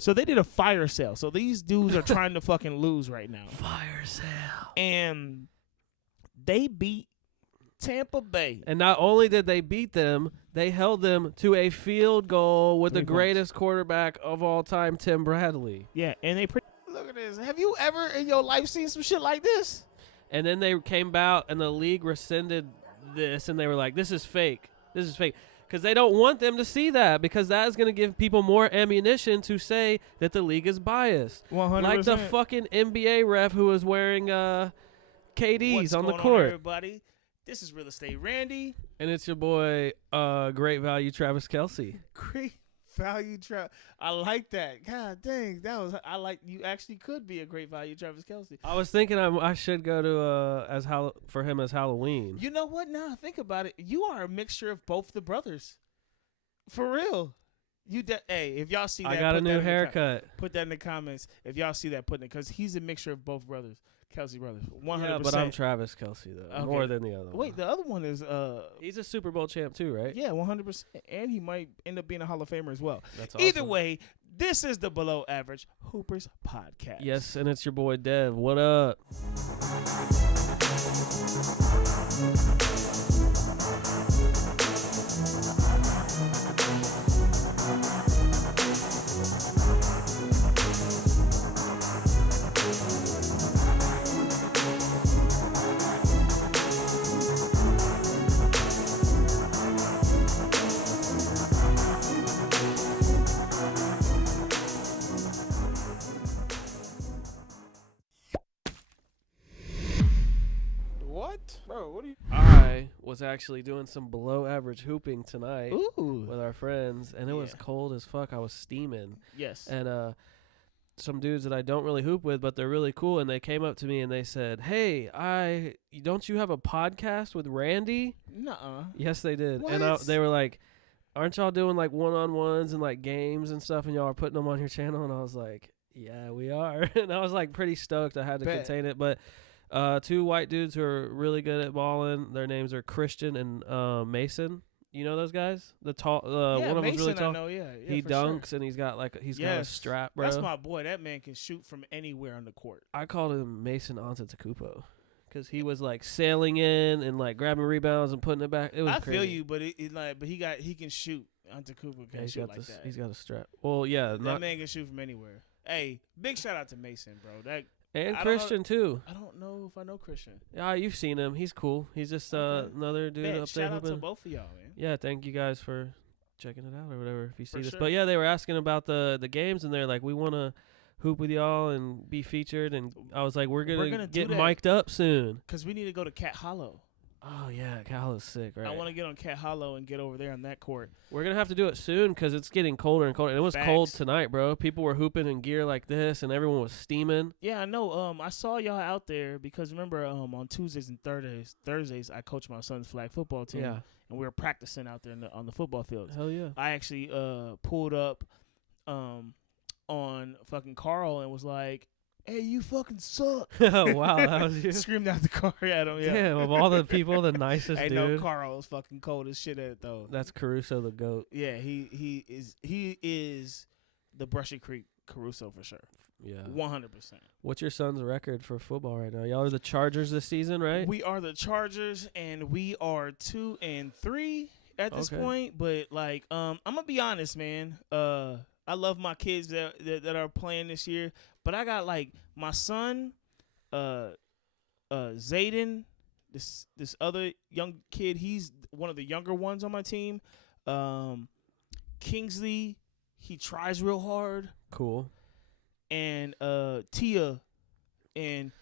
So they did a fire sale. So these dudes are trying to fucking lose right now. Fire sale. And they beat Tampa Bay. And not only did they beat them, they held them to a field goal with the 3 points. greatest quarterback of all time, Tim Bradley. Yeah, and they look at this. Have you ever in your life seen some shit like this? And then they came out and the league rescinded this, and they were like, this is fake. This is fake. Because they don't want them to see that, because that is going to give people more ammunition to say that the league is biased. 100%. Like the fucking NBA ref who was wearing KDs What's on the going court. everybody? This is Real Estate Randy. And it's your boy, Great Value Travis Kelce. Great value Travis. I like that. God dang, I like. You actually could be a great value Travis Kelce. I was thinking I should go to for him as Halloween. You know what? Now I think about it, you are a mixture of both the brothers. For real. Hey, if y'all see that, I got a new haircut. Put that in the comments. If y'all see that, put it, because he's a mixture of both brothers, Kelce brothers. 100%. Yeah, but I'm Travis Kelce though, Okay. more than the other. Wait, the other one is he's a Super Bowl champ too, right? Yeah, 100%, and he might end up being a Hall of Famer as well. That's awesome. Either way, this is the Below Average Hoopers podcast. Yes, and it's your boy Dev. What up? What, bro? What are you? I was actually doing some below average hooping tonight Ooh. with our friends, and it was Yeah. cold as fuck. I was steaming. Yes. And some dudes that I don't really hoop with, but they're really cool, and they came up to me and they said, "Hey, don't you have a podcast with Randy?" Nuh-uh. Yes, they did. And What? they were like, "Aren't y'all doing like one-on-ones and like games and stuff, and y'all are putting them on your channel?" And I was like, "Yeah, we are." And I was like pretty stoked. I had to Bet. contain it, but two white dudes who are really good at balling. Their names are Christian and Mason. You know those guys? The tall, Yeah, one of them's Mason, really tall. I know, yeah He for dunks sure. and he's got got a Yes. strap, bro. That's my boy. That man can shoot from anywhere on the court. I called him Mason Antetokounmpo because he was like sailing in and like grabbing rebounds and putting it back. It was I crazy. feel you, but he can shoot. Antetokounmpo Yeah, can shoot like that. He's got a strap. Well, yeah, That man can shoot from anywhere. Hey, big shout out to Mason, bro. and I don't know- Christian too. I don't know if I know Christian. Yeah, you've seen him. He's cool. He's just Okay. another dude Bet, up there shout out to hooping. both of y'all, man. Yeah, thank you guys for checking it out or whatever if you see For this. sure. But yeah, they were asking about the games and they're like, we want to hoop with y'all and be featured. And I was like, we're gonna do get that. mic'd up soon. Because we need to go to Cat Hollow. Oh yeah, Cal is sick, right? I want to get on Cat Hollow and get over there on that court. We're gonna have to do it soon because it's getting colder and colder. And it was cold Facts. tonight, bro. People were hooping in gear like this, and everyone was steaming. Yeah, I know. I saw y'all out there because remember, on Tuesdays and Thursdays, I coach my son's flag football team, Yeah, and we were practicing out there on the football field. hell yeah. I actually pulled up on fucking Carl and was like, "Hey, you fucking suck!" Oh wow, that was you. Screamed out the car at him. Yeah. Damn, of all the people, the nicest Hey, dude. no, Carl was fucking cold as shit at it though. That's Caruso the goat. Yeah, he is the Brushy Creek Caruso for sure. Yeah. 100%. What's your son's record for football right now? Y'all are the Chargers this season, right? We are the Chargers, and we are 2-3 at this Okay. point. But like, I'm gonna be honest, man. I love my kids that are playing this year, but I got like my son, Zayden, this other young kid. He's one of the younger ones on my team. Kingsley, he tries real hard. Cool. And Tia, and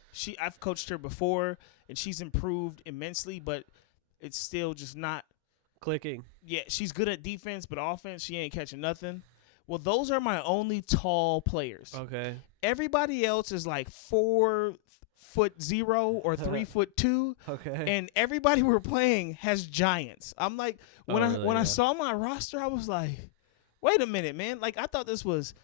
I've coached her before, and she's improved immensely, but it's still just not Clicking. Yeah, she's good at defense, but offense, she ain't catching nothing. Well, those are my only tall players. Okay. Everybody else is like 4'0" or 3'2", Okay. and everybody we're playing has giants. I'm like, when Oh, really? I Yeah. saw my roster, I was like, wait a minute, man. Like, I thought this was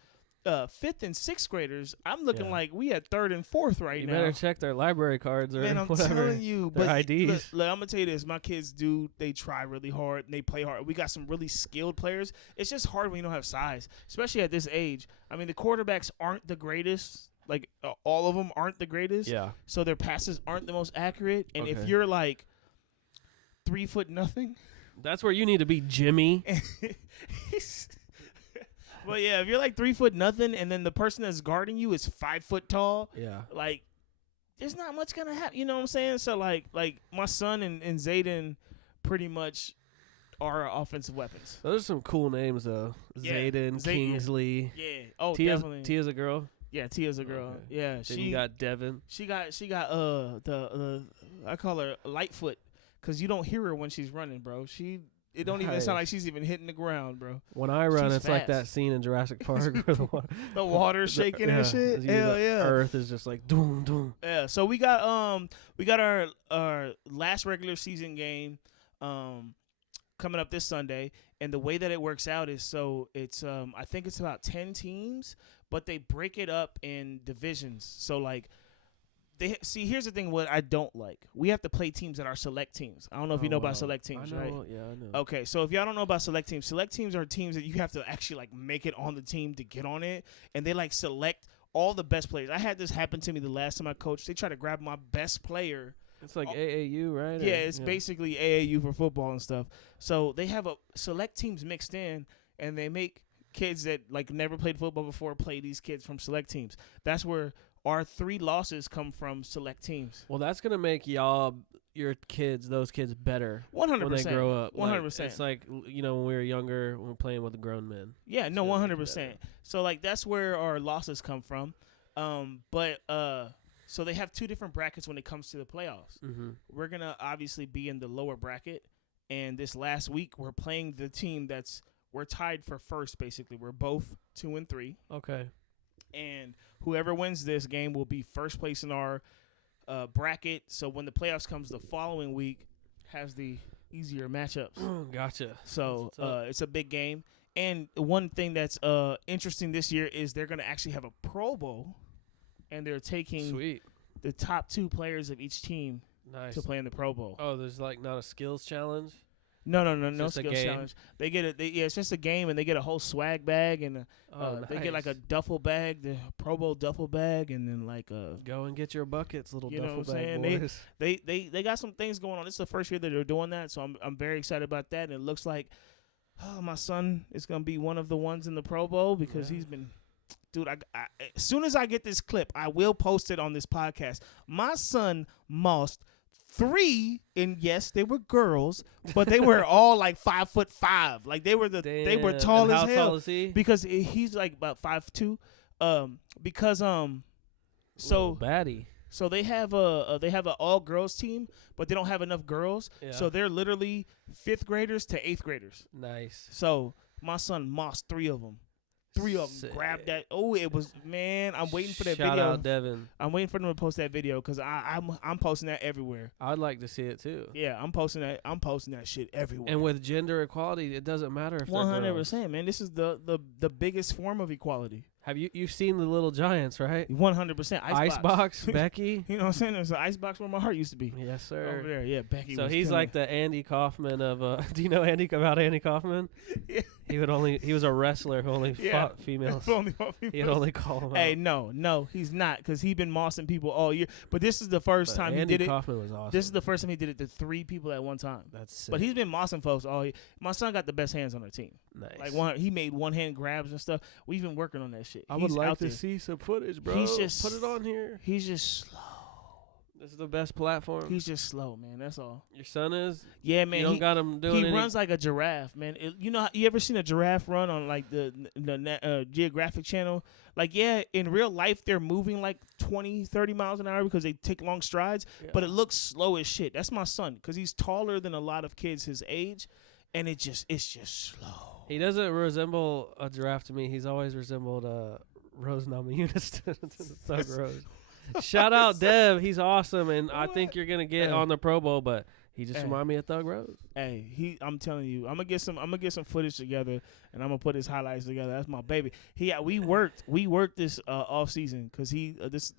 fifth and sixth graders, I'm looking Yeah. like we at third and fourth right You now. better check their library cards or Man, I'm whatever. telling you, their but IDs. look, I'm gonna tell you this: my kids they try really hard and they play hard. We got some really skilled players. It's just hard when you don't have size, especially at this age. I mean, the quarterbacks aren't the greatest. Like all of them aren't the greatest. Yeah. So their passes aren't the most accurate. And if Okay. you're like 3 foot nothing, That's where you need to be, Jimmy. well, yeah, if you're like 3 foot nothing, and then the person that's guarding you is 5 foot tall, Yeah. like there's not much gonna happen. You know what I'm saying? So like my son and Zayden pretty much are offensive weapons. Those are some cool names, though. Yeah, Zayden, Kingsley. Yeah. Oh, Tia's, definitely. Tia's a girl. Yeah, Tia's a girl. Okay. Yeah, Then you got Devin. she got the I call her Lightfoot because you don't hear her when she's running, bro. It don't even sound like she's even hitting the ground, bro. When I run, She's it's like that fast. scene in Jurassic Park where The water's shaking and shit. Hell yeah. Earth is just like doom doom. Yeah, so we got our last regular season game coming up this Sunday, and the way that it works out is so it's I think it's about 10 teams, but they break it up in divisions. So like here's the thing what I don't like. We have to play teams that are select teams. I don't know if you know about select teams, I know, right? Yeah, I know. Okay, so if y'all don't know about select teams are teams that you have to actually like make it on the team to get on it, and they like select all the best players. I had this happen to me the last time I coached. They tried to grab my best player. It's like AAU, right? Yeah, it's basically AAU for football and stuff. So they have a select teams mixed in, and they make kids that like never played football before play these kids from select teams. That's where our 3 losses come from select teams. Well, that's gonna make those kids better 100%. when they grow up. 100%. It's like when we were younger, when we were playing with the grown men. Yeah, no, So 100%. So like that's where our losses come from. So they have 2 different brackets when it comes to the playoffs. Mm-hmm. We're gonna obviously be in the lower bracket, and this last week we're playing the team we're tied for first. Basically, we're both 2 and 3, Okay. and whoever wins this game will be first place in our bracket. So when the playoffs comes the following week, has the easier matchups. Gotcha. So That's what's up. it's a big game. And one thing that's interesting this year is they're going to actually have a Pro Bowl, and they're taking Sweet. the top 2 players of each team Nice. to play in the Pro Bowl. Oh, there's like not a skills challenge. No just a skills game? challenge. They get it's just a game, and they get a whole swag bag, and they get like a nice. duffel bag, the Pro Bowl duffel bag, and then like Go and get your buckets, little You know duffel what I'm bag saying? boys. they got some things going on. This is the first year that they're doing that, so I'm very excited about that. And it looks like my son is gonna be one of the ones in the Pro Bowl because Yeah. he's been. Dude, as soon as I get this clip, I will post it on this podcast. My son mossed 3, and yes, they were girls, but they were all like 5'5". Like they were they were Damn. tall And as how hell tall is he? because he's like about 5'2". Because Little so baddie. so they have an all girls team, but they don't have enough girls. Yeah. So they're literally 5th graders to 8th graders. Nice. So my son mossed 3 of them. 3 of them grabbed that. Oh, it was man. I'm waiting for that Shout video. out Devin. I'm waiting for them to post that video because I'm posting that everywhere. I'd like to see it too. Yeah, I'm posting that. I'm posting that shit everywhere. And with gender equality, it doesn't matter if they're 100%, man. This is the biggest form of equality. Have you've seen the Little Giants, right? 100%. Icebox, Becky. You know what I'm saying? There's an icebox where my heart used to be. Yes, sir. Over there, yeah, Becky. So was he's killing like it. the Andy Kaufman of. Do you know about Andy Kaufman? Yeah. He was a wrestler who only Yeah. fought females. Only one He'd female. only call them Hey, out. no, he's not, because he's been mossing people all year. But this is the first But time Andy he did it. Kaufman was awesome. This is the first time he did it to 3 people at one time. That's sick. But he's been mossing folks all year. My son got the best hands on our team. nice. Like he made one-hand grabs and stuff. We've been working on that shit. I would He's like out to there. see some footage, bro. He's just- Put it on here. He's just slow. This is the best platform. He's just slow, man. That's all. Your son is. Yeah, You man. don't He, got him doing he any. runs like a giraffe, man. You know, you ever seen a giraffe run on like the Geographic Channel? Like, yeah, in real life they're moving like 20, 30 miles an hour because they take long strides, Yeah. but it looks slow as shit. That's my son because he's taller than a lot of kids his age, and it's just slow. He doesn't resemble a giraffe to me. He's always resembled Rose Namajunas. So gross. Shout out Dev. He's awesome, and I think you're gonna get Yeah. on the Pro Bowl. But He just Hey. reminded me of Thug Rose. Hey, I'm telling you, I'm gonna get some footage together, and I'm gonna put his highlights together. That's my baby. We worked this off season because this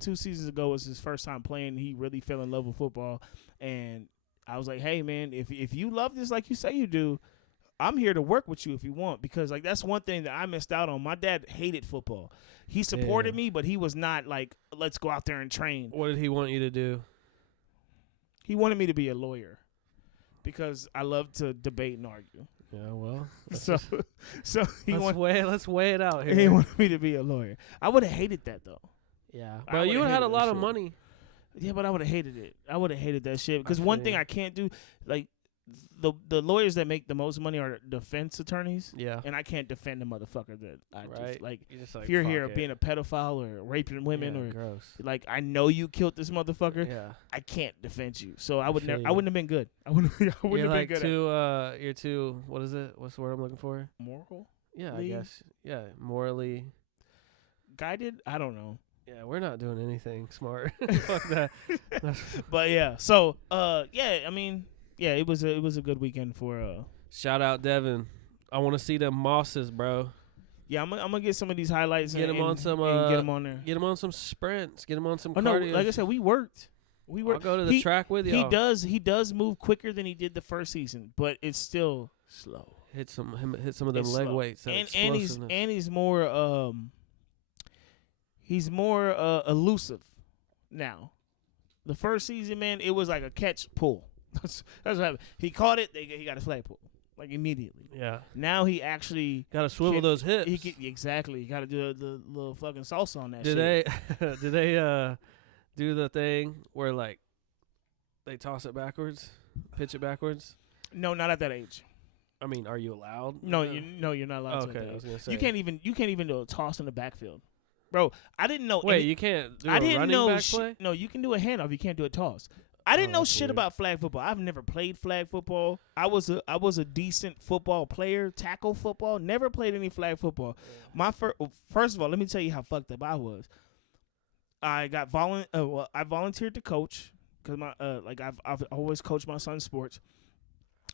2 seasons ago was his first time playing. He really fell in love with football, and I was like, hey man, if you love this like you say you do, I'm here to work with you if you want, because like that's one thing that I missed out on. My dad hated football. He supported me, but he was not like, let's go out there and train. What did he want you to do? He wanted me to be a lawyer because I love to debate and argue. Yeah, well, So let's weigh it out here. he wanted me to be a lawyer. I would have hated that though. Yeah, I but you would've had a hated lot that of shit. money. Yeah, but I would have hated it. I would have hated that shit because I one feel thing you. I can't do, like the lawyers that make the most money are defense attorneys, Yeah, and I can't defend the motherfucker that I right. just like. You're just If you're fuck here it. being a pedophile or raping women Yeah, or gross. like I know you killed this motherfucker, Yeah, I can't defend you. So I would Feel never. I you. wouldn't have been good. I wouldn't. you're have like been good too. You're too. What is it? What's the word I'm looking for? at moral Yeah, I Lee? guess. Yeah, morally. guided. I don't know. Yeah, we're not doing anything smart. Fuck that. But yeah, so yeah, I mean, yeah, it was a good weekend for Shout out Devin. I want to see them Mosses, bro. yeah, I'm gonna get some of these highlights Get and, him on and- some, and get them on there. Get him on some sprints. Get him on some Oh no, cardio. like I said, we worked. I'll go to the track with you. He does move quicker than he did the first season, but it's still slow. Hit some of them It's leg slow. weights. That And explosiveness. he's more elusive now. The first season, man, it was like a catch pull. That's what happened. He caught it. He got a flag pull like immediately. Yeah, Now he actually got to swivel Shit, those hips. exactly. You got to do the little fucking salsa on that. Did shit. they? Did they do the thing where like they toss it backwards, pitch it backwards? No, not at that age. I mean, are you allowed? No, you're not allowed Oh, to. okay, at I that was age. gonna say You can't even do a toss in the backfield, bro. I didn't know. Wait, any- you can't do I a didn't running know. back play? No, you can do a handoff. You can't do a toss. I didn't know that's shit weird. about flag football. I've never played flag football. I was a decent football player, tackle football. Never played any flag football. My first of all, let me tell you how fucked up I was. I got I volunteered to coach because I've always coached my son's sports.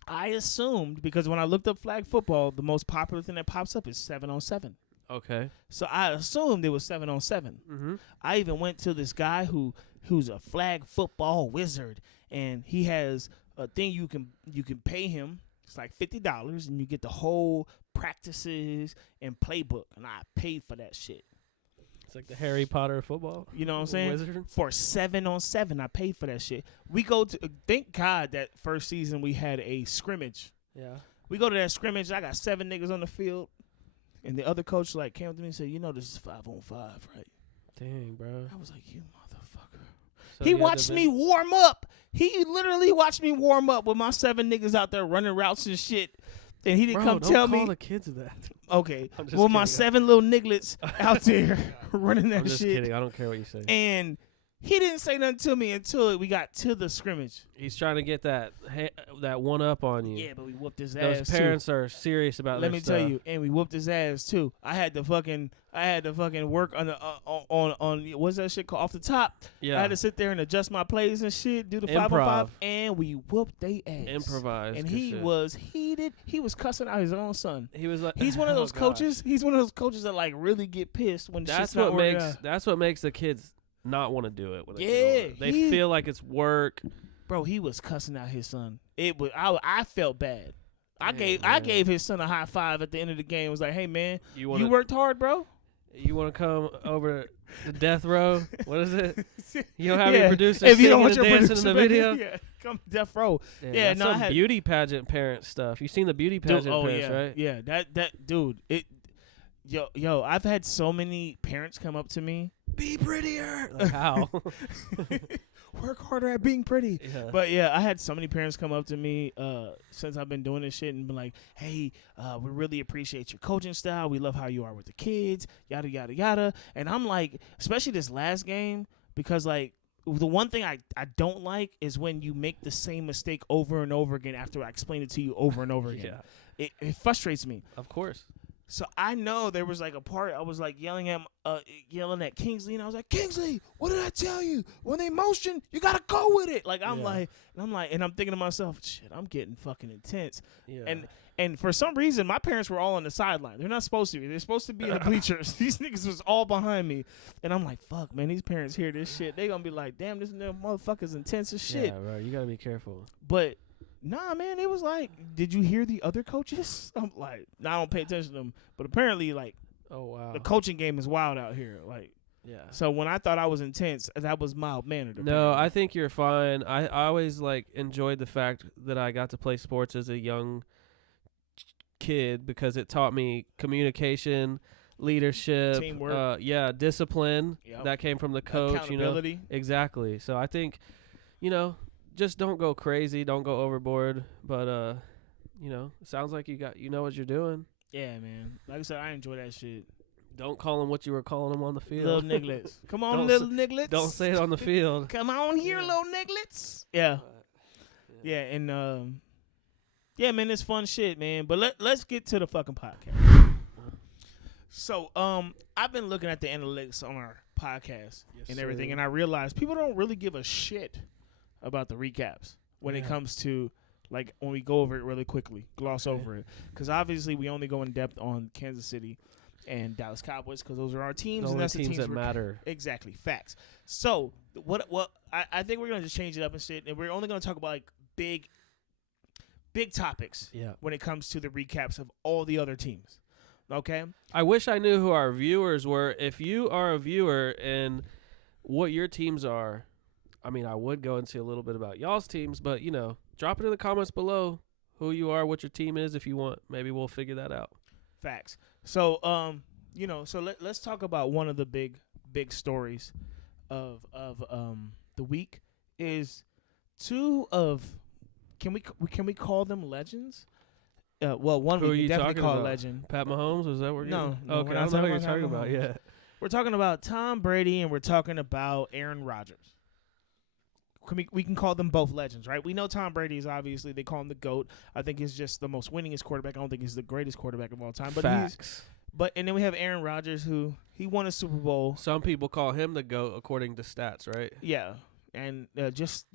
I assumed because when I looked up flag football, the most popular thing that pops up is 7-on-7. Okay. So I assumed it was 7-on-7. Mm-hmm. I even went to this guy who's a flag football wizard, and he has a thing you can pay him. It's like $50, and you get the whole practices and playbook. And I paid for that shit. It's like the Harry Potter of football. You know what I'm saying? Wizard. For 7-on-7, I paid for that shit. We go to thank God that first season we had a scrimmage. Yeah. We go to that scrimmage. I got 7 niggas on the field, and the other coach like came up to me and said, this is 5-on-5, right? Dang, bro. I was like, you motherfucker. So He you had to watched me warm up. He literally watched me warm up with my 7 niggas out there running routes and shit. And he didn't Bro, come don't tell call me. the kids that. Okay. I'm just Well, my kidding. 7 little nigglets out there running that I'm just shit. kidding. I don't care what you say. And he didn't say nothing to me until we got to the scrimmage. He's trying to get that one up on you. Yeah, but we whooped his Those ass parents are serious about Let their me stuff. tell you, and we whooped his ass too. I had to fucking work on the on what's that shit called off the top. Yeah. I had to sit there and adjust my plays and shit, do the Improv. 5-on-5, and we whooped they ass. Improvise. And good he shit. was heated. He was cussing out his own son. He was like. He's one of Oh, those gosh. coaches. He's one of those coaches that like really get pissed when That's shit's not what working makes. out. That's what makes the kids not want to do it. When they get Yeah, older. They he- feel like it's work. Bro, he was cussing out his son. It was I felt bad. I Damn, gave his son a high five at the end of the game. It was like, hey man, You want you worked hard, bro. You want to come over to death row? What is it? You don't have Yeah, your producer if you don't singing want and your dancing in the producer video? yeah, come to death row. Damn, Yeah, that's no, I some had- beauty pageant parent stuff. You seen the beauty pageant parents, yeah, right? yeah. That dude. Yo, I've had so many parents come up to me. Be prettier. Like, how? Work harder at being pretty. Yeah. But yeah, I had so many parents come up to me since I've been doing this shit and been like, "Hey, we really appreciate your coaching style. We love how you are with the kids. Yada yada yada." And I'm like, especially this last game, because like the one thing I don't like is when you make the same mistake over and over again after I explain it to you over and over again. Yeah, It frustrates me. of course. So I know there was like a part I was like yelling at Kingsley, and I was like, Kingsley, what did I tell you? When they motion, you gotta go with it. Like I'm thinking to myself, shit, I'm getting fucking intense. Yeah. And for some reason, my parents were all on the sideline. They're not supposed to be. They're supposed to be in the bleachers. These niggas was all behind me, and I'm like, fuck, man, these parents hear this shit, they gonna be like, damn, this motherfucker's intense as shit. Yeah, right. You gotta be careful. But nah, man, it was like, did you hear the other coaches? I'm like, nah, I don't pay attention to them. But apparently, like, Oh wow. the coaching game is wild out here. Like, Yeah. so when I thought I was intense, that was mild mannered. No, I think you're fine. I always like enjoyed the fact that I got to play sports as a young kid because it taught me communication, leadership, Teamwork. discipline. Yep. That came from the coach. You know, accountability. exactly. So I think, just don't go crazy, don't go overboard. But it sounds like you know what you're doing. Yeah, man. Like I said, I enjoy that shit. Don't call them what you were calling them on the Little field. nigglets. Come on, Don't little nigglets. Don't say it on the field. Come on here, Yeah. little nigglets. Yeah. Yeah, and yeah, man, it's fun shit, man. But let's get to the fucking podcast. So, I've been looking at the analytics on our podcast and everything, and I realized people don't really give a shit about the recaps when it Yeah. comes to, like, when we go over it really quickly, gloss Okay. over it. Because obviously we only go in depth on Kansas City and Dallas Cowboys because those are our teams, The and only that's the teams teams that we're- matter. Exactly, facts. So what I think we're gonna just change it up and shit, and we're only gonna talk about like big topics Yeah. when it comes to the recaps of all the other teams. Okay, I wish I knew who our viewers were. If you are a viewer and what your teams are, I mean, I would go into a little bit about y'all's teams, but drop it in the comments below who you are, what your team is, if you want. Maybe we'll figure that out. facts. So let's talk about one of the big stories of the week is two of can we call them legends? Well, one Who are we you can definitely talking call a about? legend. Pat Mahomes, is that what we're No, getting? no, Okay, we're I not don't know who talking you're about talking Pat about. Mahomes. Yeah. We're talking about Tom Brady and we're talking about Aaron Rodgers. We can call them both legends, right? We know Tom Brady is obviously, they call him the GOAT. I think he's just the most winningest quarterback. I don't think he's the greatest quarterback of all time. But Facts. and then we have Aaron Rodgers, who he won a Super Bowl. Some people call him the GOAT according to stats, right? Yeah. And just,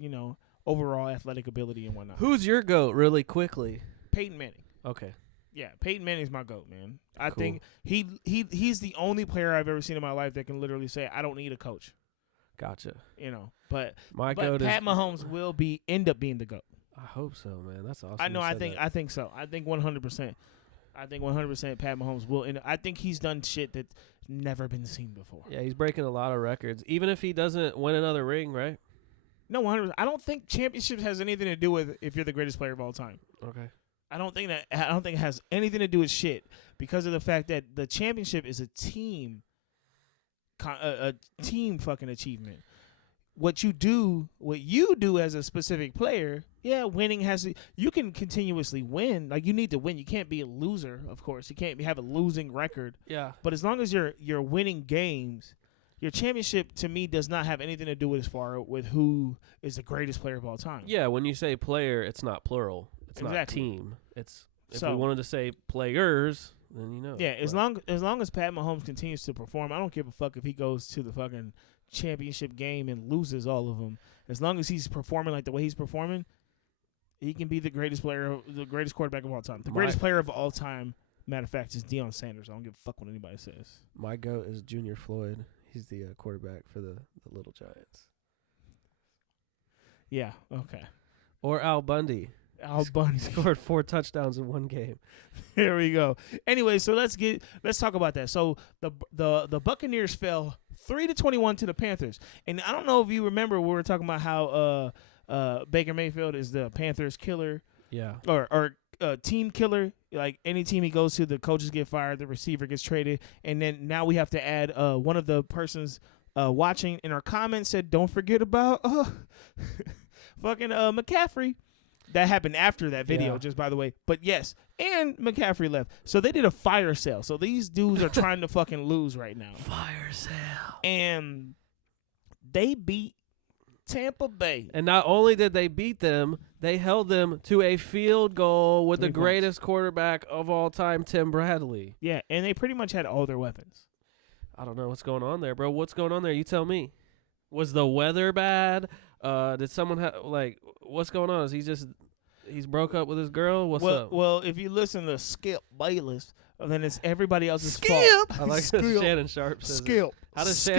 overall athletic ability and whatnot. Who's your GOAT really quickly? Peyton Manning. Okay. Yeah, Peyton Manning's my GOAT, man. I Cool. think he's the only player I've ever seen in my life that can literally say, I don't need a coach. Gotcha. But My but GOAT Pat is Mahomes will end up being the GOAT. I hope so, man. That's awesome. I know. you I said think. that. I think so. I think 100%. I think 100% Pat Mahomes will. And I think he's done shit that's never been seen before. Yeah, he's breaking a lot of records. Even if he doesn't win another ring, right? No, 100%. I don't think championships has anything to do with if you're the greatest player of all time. Okay. I don't think it has anything to do with shit because of the fact that the championship is a team fucking achievement. What you do as a specific player, yeah, winning you can continuously win. Like, you need to win. You can't be a loser, of course. You can't have a losing record. Yeah. But as long as you're winning games, your championship to me does not have anything to do with who is the greatest player of all time. Yeah, when you say player, it's not plural. It's not Exactly. team. It's if So- we wanted to say players, then you know. Yeah, as But- long as Pat Mahomes continues to perform, I don't give a fuck if he goes to the fucking championship game and loses all of them. As long as he's performing like the way he's performing, he can be the greatest quarterback of all time. The greatest player of all time, matter of fact, is Deion Sanders. I don't give a fuck what anybody says. My GOAT is Junior Floyd. He's the quarterback for the Little Giants. Yeah, okay. Or Al Bundy. Al Bundy. Scored 4 touchdowns in one game. There we go. Anyway, so let's talk about that. So the Buccaneers fell 3-21 to the Panthers, and I don't know if you remember we were talking about how Baker Mayfield is the Panthers killer Yeah. or team killer. Like, any team he goes to, the coaches get fired, the receiver gets traded, and then now we have to add one of the persons watching in our comments said, "Don't forget about fucking McCaffrey." That happened after that video, Yeah. just by the way. But yes, and McCaffrey left. So they did a fire sale. So these dudes are trying to fucking lose right now. Fire sale. And they beat Tampa Bay. And not only did they beat them, they held them to a field goal with 3 the points. greatest quarterback of all time, Tim Bradley. Yeah, and they pretty much had all their weapons. I don't know what's going on there, bro. What's going on there? You tell me. Was the weather bad? Did someone what's going on? Is he's broke up with his girl? What's up? Well, if you listen to Skip Bayless, then it's everybody else's Skip! fault. I like Skip. Shannon Sharp says it. Skip. How does Skip.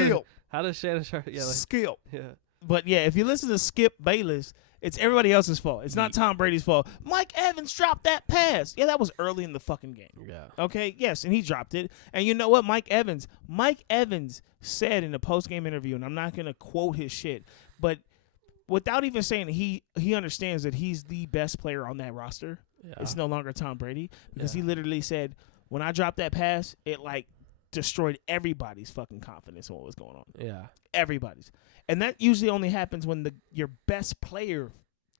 Shannon Sharp? Yeah, Skip. yeah. But yeah, if you listen to Skip Bayless, it's everybody else's fault. It's not Tom Brady's fault. Mike Evans dropped that pass. Yeah, that was early in the fucking game. Yeah. Okay, yes, and he dropped it. And you know what? Mike Evans said in the post-game interview, and I'm not going to quote his shit, but without even saying it, he understands that he's the best player on that roster. Yeah. It's no longer Tom Brady because Yeah. he literally said, when I dropped that pass, it like destroyed everybody's fucking confidence in what was going on. Yeah. Everybody's. And that usually only happens when your best player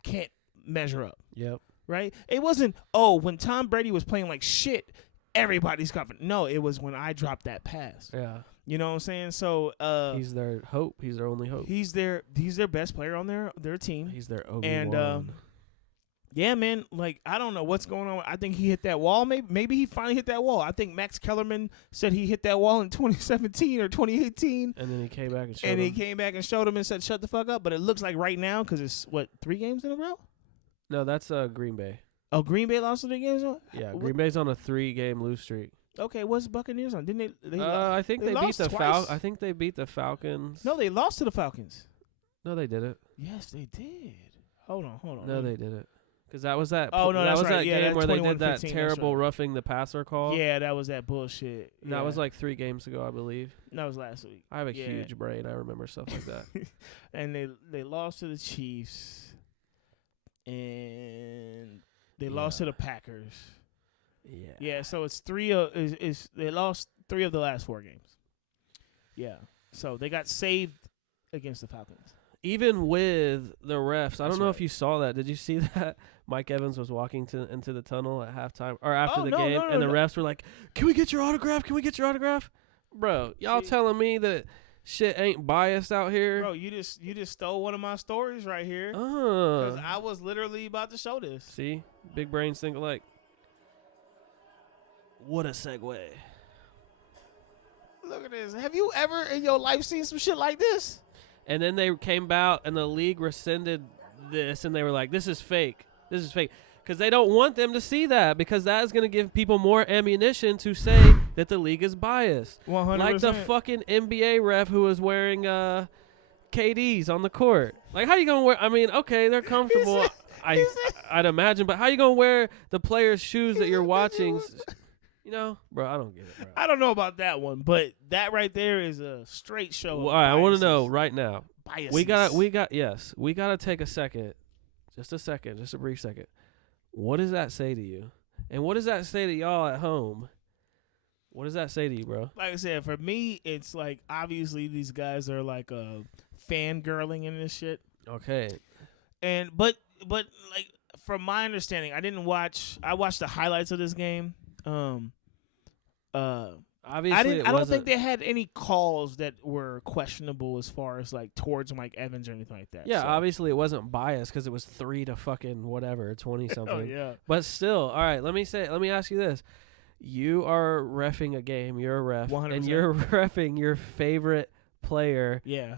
can't measure up, Yep. right? It wasn't, when Tom Brady was playing like shit, everybody's confident. No, it was when I dropped that pass. Yeah. You know what I'm saying? So He's their hope. He's their only hope. he's their best player on their team. He's their Obi-Wan. And, yeah, man, like, I don't know what's going on. I think he hit that wall. Maybe he finally hit that wall. I think Max Kellerman said he hit that wall in 2017 or 2018. and then he came back and showed And he him. came back and showed him and said, shut the fuck up. But it looks like right now, because it's, 3 games in a row? No, that's Green Bay. Oh, Green Bay lost 3 games? Yeah, What- Green Bay's on a 3-game lose streak. Okay, what's Buccaneers on? Didn't they I think they they beat lost the twice. I think they beat the Falcons. No, they lost to the Falcons. No, they didn't. Yes, they did. Hold on. No, they didn't. Because that was that. Oh, no, that that's was right. that Yeah, game that where they did 21-15, that that's terrible right. roughing the passer call. Yeah, that was that bullshit. That Yeah. was like 3 games ago, I believe. That was last week. I have a Yeah. huge brain. I remember stuff like that. And they lost to the Chiefs. And they lost to Yeah. the Packers. Yeah. Yeah, so it's they lost 3 of the last 4 games. Yeah. So they got saved against the Falcons. Even with the refs, I That's don't know if right. you saw that. Did you see that Mike Evans was walking into the tunnel at halftime or after Oh, the no, game, no, no, and the no. refs were like, "Can we get your autograph? Can we get your autograph?" Bro, y'all See- telling me that shit ain't biased out here? Bro, you just stole one of my stories right here. Because I was literally about to show this. See, big brains think alike. What a segue. Look at this. Have you ever in your life seen some shit like this? And then they came out and the league rescinded this, and they were like, "This is fake. This is fake." Because they don't want them to see that, because that is going to give people more ammunition to say that the league is biased. 100%. Like the fucking NBA ref who was wearing KDs on the court. Like, how you going to wear? I mean, okay, they're comfortable. I'd imagine, but how you going to wear the player's shoes that you're watching? You know, bro, I don't get it, bro. I don't know about that one, but that right there is a straight show. Well, of all right, I want to biases. know right now. Biases. We got to take a second, just a brief second. What does that say to you? And what does that say to y'all at home? What does that say to you, bro? Like I said, for me, it's like obviously these guys are like fangirling in this shit, Okay. and but like from my understanding, I watched the highlights of this game. Obviously, I don't think they had any calls that were questionable as far as like towards Mike Evans or anything like that. Yeah, so. obviously it wasn't biased because it was 3 to fucking whatever, 20 something. Oh yeah. But still, all right, let me ask you this. You are reffing a game, you're a ref, 100%. and you're reffing your favorite player. Yeah.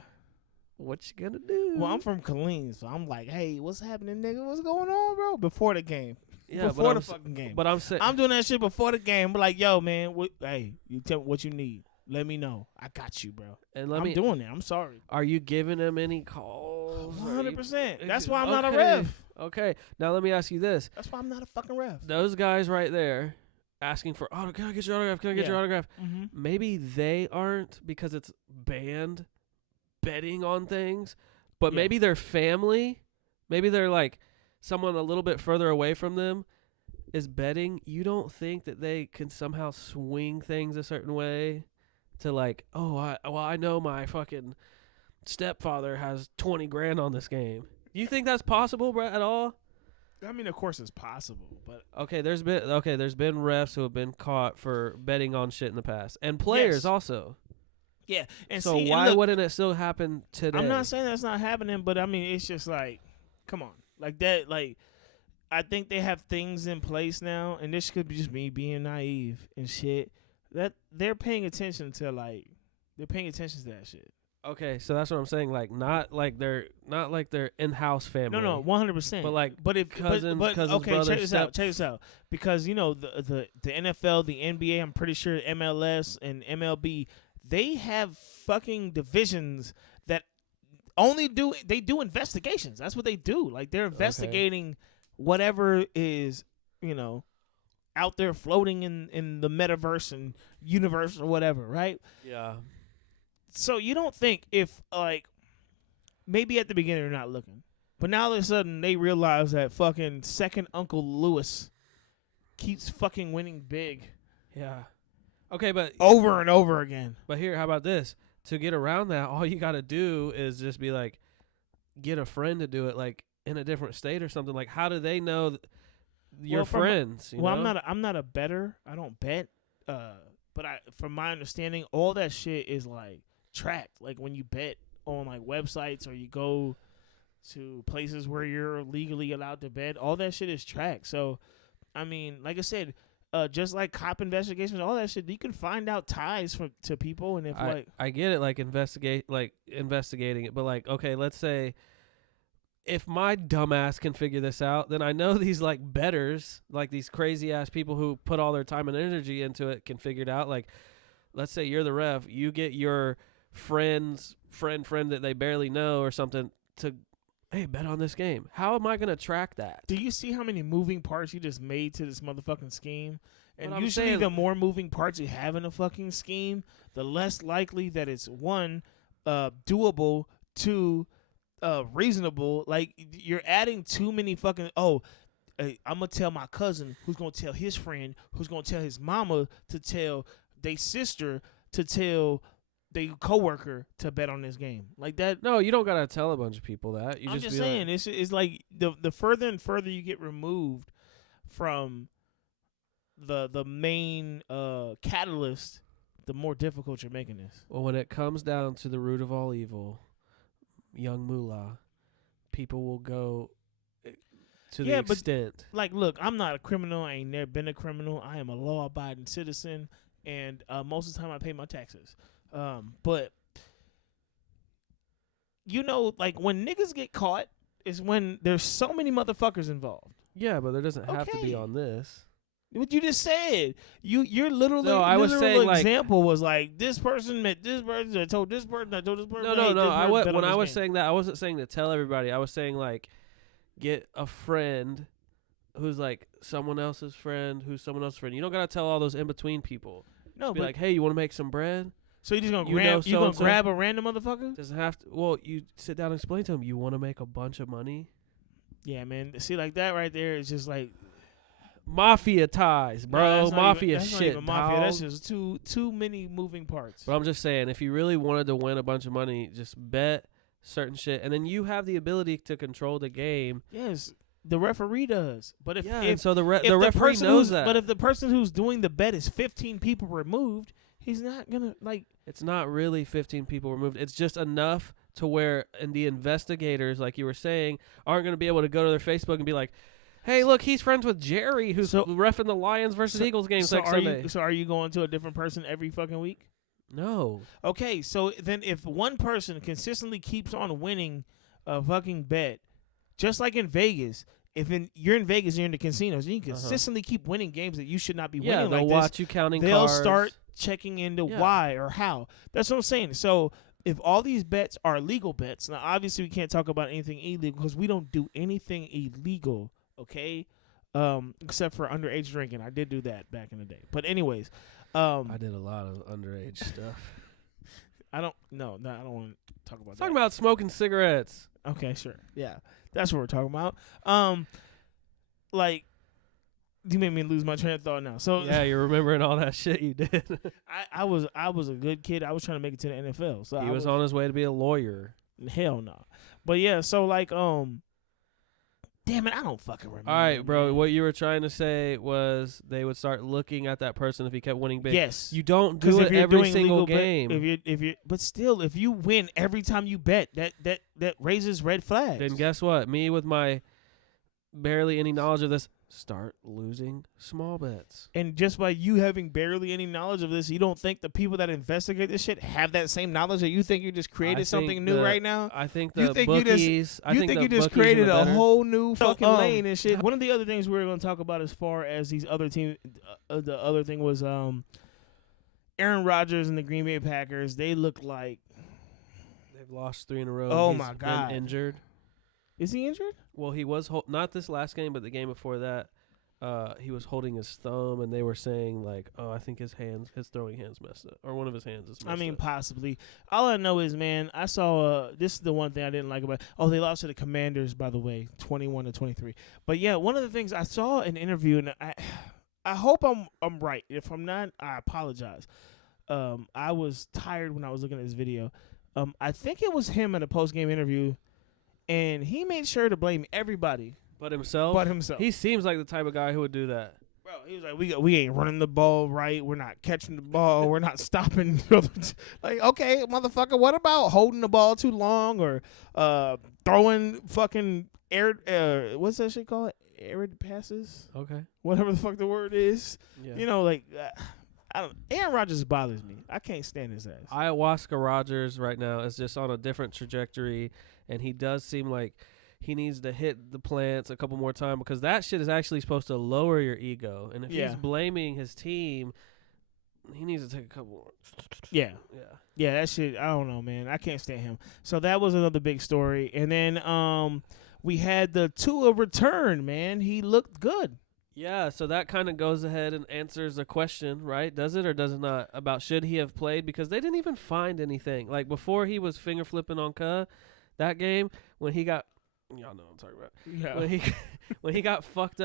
What you gonna do? Well, I'm from Killeen, so I'm like, hey, what's happening, nigga? What's going on, bro? Before the game. yeah, Before the fucking game. But I'm saying, I'm doing that shit before the game. I'm like, yo, man, hey, you tell me what you need. Let me know. I got you, bro. and I'm doing it. I'm sorry. Are you giving him any calls? Are you- 100%. That's why I'm not a Okay. ref. Okay, now let me ask you this. That's why I'm not a fucking ref. Those guys right there asking for, oh, can I get your autograph? Can I get your Yeah. autograph? Mm-hmm. Maybe they aren't because it's banned betting on things, but Yeah. maybe their family, maybe they're like someone a little bit further away from them is betting. You don't think that they can somehow swing things a certain way to like, oh, I know my fucking stepfather has 20 grand on this game. Do you think that's possible, bro, at all? I mean, of course it's possible, but Okay, there's been refs who have been caught for betting on shit in the past, and players Yes. also. Yeah, and So see, and why look, wouldn't it still happen today? I'm not saying that's not happening, but I mean, it's just like, come on, like that. Like, I think they have things in place now, and this could be just me being naive and shit. That they're paying attention to, like, they're paying attention to that shit. Okay, so that's what I'm saying. Like not like their in-house family. No, 100%. But like but if cousins, but cousins, okay, brothers, check this out. steps. Check this out. Because you know the NFL, the NBA, I'm pretty sure MLS and MLB, they have fucking divisions that only do investigations. That's what they do. Like they're investigating whatever is, you know, out there floating in the metaverse and universe or whatever, right? Yeah. So you don't think if like maybe at the beginning they're not looking, but now all of a sudden they realize that fucking second Uncle Lewis keeps fucking winning big Yeah. Okay, but over and over again. here, how about this? To get around that, all you got to do is just be like, get a friend to do it, like in a different state or something. Like, how do they know your Well, friends? You know? I'm not a better. I don't bet. But from my understanding, all that shit is like tracked. Like when you bet on like websites or you go to places where you're legally allowed to bet, all that shit is tracked. So, I mean, like I said, just like cop investigations, all that shit, you can find out ties to people, and if I get it, like investigating it, but like, okay, let's say if my dumbass can figure this out, then I know these like betters, like these crazy ass people who put all their time and energy into it, can figure it out. Like, let's say you're the ref, you get your friend that they barely know or something to, hey, bet on this game. How am I gonna track that? do you see how many moving parts you just made to this motherfucking scheme? And But I'm usually, saying- the more moving parts you have in a fucking scheme, the less likely that it's one, doable, two, reasonable. Like you're adding too many fucking. Oh, I'm gonna tell my cousin, who's gonna tell his friend, who's gonna tell his mama to tell their sister to tell their coworker to bet on this game. Like that. No, you don't gotta tell a bunch of people that. You I'm just just be saying, like, it's like the further and further you get removed from the main catalyst, the more difficult you're making this. well, when it comes down to the root of all evil, young moolah, people will go to Yeah, the but- extent. Like, look, I'm not a criminal. I ain't never been a criminal. I am a law-abiding citizen, and most of the time I pay my taxes. But you know, like when niggas get caught is when there's so many motherfuckers involved. Yeah, but there doesn't have to Okay. be on this. What you just said, your literally, No, I was literal saying, like- example was like this person met this person, I told this person, I told this person. No, hey, no, this no. person bet on When I this was game. saying that, I wasn't saying to tell everybody. I was saying like, get a friend who's like someone else's friend, who's someone else's friend. You don't gotta tell all those in between people. no, Be but like, hey, you want to make some bread? so you just gonna you know grab, you gonna so-and-so. grab a random motherfucker? Doesn't have to. Well, you sit down and explain to them. You want to make a bunch of money. Yeah, man. See, like that right there is just like Mafia ties, bro. nah, that's not Mafia even, that's shit, Not even mafia. That's dawg. just too many moving parts. But I'm just saying, if you really wanted to win a bunch of money, just bet certain shit, and then you have the ability to control the game. Yes, the referee does. But if Yeah, if, and so the if referee person knows who's, that. but if the person who's doing the bet is 15 people removed, he's not gonna like. It's not really 15 people removed. It's just enough to where, and the investigators, like you were saying, aren't going to be able to go to their Facebook and be like, "Hey, look, he's friends with Jerry, who's So- reffing the Lions versus Eagles games So next are Sunday." you going to a different person every fucking week? No, Okay, so then if one person consistently keeps on winning a fucking bet, just like in Vegas, you're in Vegas, you're in the casinos, and you consistently keep winning games that you should not be yeah, winning they'll like this, watch you counting they'll cards. start checking into Yeah. why or how. That's what I'm saying. So if all these bets are legal bets, now obviously we can't talk about anything illegal because we don't do anything illegal, okay? Except for underage drinking. I did do that back in the day. But anyways, I did a lot of underage stuff. I don't want to talk about that. Talking about smoking cigarettes. Okay, sure. Yeah. That's what we're talking about. Like you made me lose my train of thought now. So Yeah, you're remembering all that shit you did. I was a good kid. I was trying to make it to the NFL. So He I was on his way to be a lawyer. hell no. But yeah, so like Damn it, I don't fucking remember. All right, bro. man. What you were trying to say was they would start looking at that person if he kept winning big. Yes. You don't 'Cause do if it you're every doing single legal bet- game. if you but still, if you win every time you bet, that raises red flags. Then guess what? Me with my barely any knowledge of this, start losing small bets. And just by you having barely any knowledge of this, you don't think the people that investigate this shit have that same knowledge that you think you just created something new right now? I think You the think you just- bookies. I you think think the you just bookies are created the a better. whole new fucking So, lane and shit. One of the other things we were going to talk about as far as these other teams, the other thing was Aaron Rodgers and the Green Bay Packers. They look like, They've lost 3 in a row. Oh, He's my been God. injured. is he injured? Well, he was not this last game, but the game before that. He was holding his thumb, and they were saying like, "Oh, I think his throwing hands messed up, or one of his hands is messed I mean, up." possibly. All I know is, man, I saw. This is the one thing I didn't like about. Oh, they lost to the Commanders, by the way, 21-23. But yeah, one of the things I saw an interview, and I hope I'm right. If I'm not, I apologize. I was tired when I was looking at this video. I think it was him in a post game interview, and he made sure to blame everybody But himself, but himself. he seems like the type of guy who would do that. Bro, he was like, we ain't running the ball right. We're not catching the ball. We're not stopping. Like, okay, motherfucker, what about holding the ball too long or throwing fucking air? What's that shit called? Arid passes? Okay. Whatever the fuck the word is. Yeah. You know, like, I don't. Aaron Rodgers bothers me. I can't stand his ass. Ayahuasca Rogers right now is just on a different trajectory, and he does seem like he needs to hit the plants a couple more times because that shit is actually supposed to lower your ego. And if Yeah. he's blaming his team, he needs to take a couple more. Yeah. Yeah. Yeah, that shit, I don't know, man. I can't stand him. So that was another big story. And then we had the Tua return, man. He looked good. Yeah, so that kind of goes ahead and answers the question, right? Does it or does it not? About should he have played? Because they didn't even find anything. Like before he was finger flipping on Ka, that game, when he got, y'all know what I'm talking about. Yeah. When he got fucked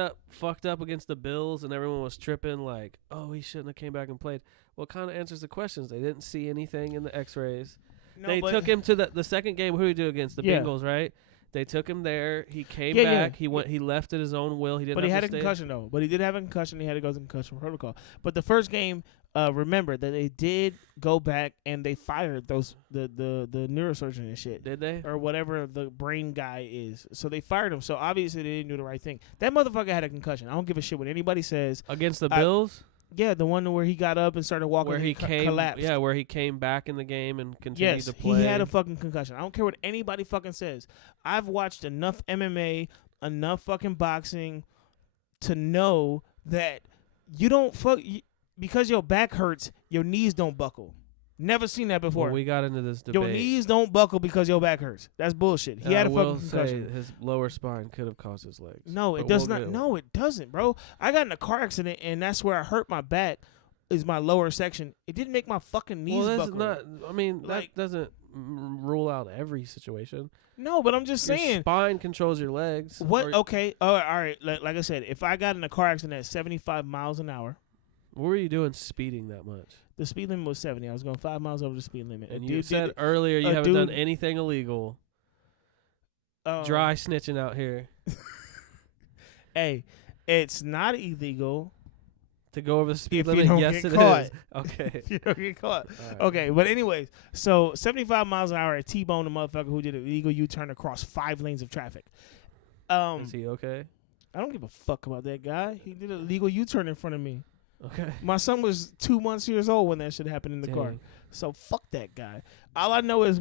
up against the Bills and everyone was tripping like, oh, he shouldn't have came back and played. Well, it kind of answers the questions. They didn't see anything in the X-rays. No, They but- took him to the second game. Who did he do against the Yeah. Bengals, right? They took him there. He came Yeah, yeah. back. He went. He left at his own will. He didn't. But he have had a to stay. concussion, though. But he did have a concussion. He had to go through concussion protocol. But the first game, remember that they did go back and they fired the neurosurgeon and shit. Did they? Or whatever the brain guy is. So they fired him. So obviously they didn't do the right thing. That motherfucker had a concussion. I don't give a shit what anybody says. Against the I- Bills, Yeah, the one where he got up and started walking where and he came. collapsed. Yeah, where he came back in the game and continued Yes, to play. he had a fucking concussion. I don't care what anybody fucking says. I've watched enough MMA, enough fucking boxing to know that you don't because your back hurts, your knees don't buckle. Never seen that before. Well, we got into this debate. Your knees don't buckle because your back hurts. That's bullshit. He had a I will fucking say concussion. his lower spine could have caused his legs. No, it but does we'll not. get- No, it doesn't, bro. I got in a car accident and that's where I hurt my back. Is my lower section. It didn't make my fucking knees Well, that's buckle. not. I mean, Like- that doesn't rule out every situation. No, but I'm just Your saying. spine controls your legs. What? Or- Okay. All right. Like I said, if I got in a car accident at 75 miles an hour, What were you doing speeding that much? the speed limit was 70. I was going 5 miles over the speed limit. And A you dude said did it, earlier you a haven't done dude- anything illegal. um, Dry snitching out here Hey, it's not illegal to go over the speed if you limit. don't Yes, get it caught. is. Okay. if you don't get caught. All right. Okay, but anyways, so 75 miles an hour at T-Bone, the motherfucker who did an illegal U-turn across 5 lanes of traffic. Is he okay? I don't give a fuck about that guy. He did a legal U-turn in front of me. Okay. My son was 2 years old when that shit happened in the car. Dang. So fuck that guy. All I know is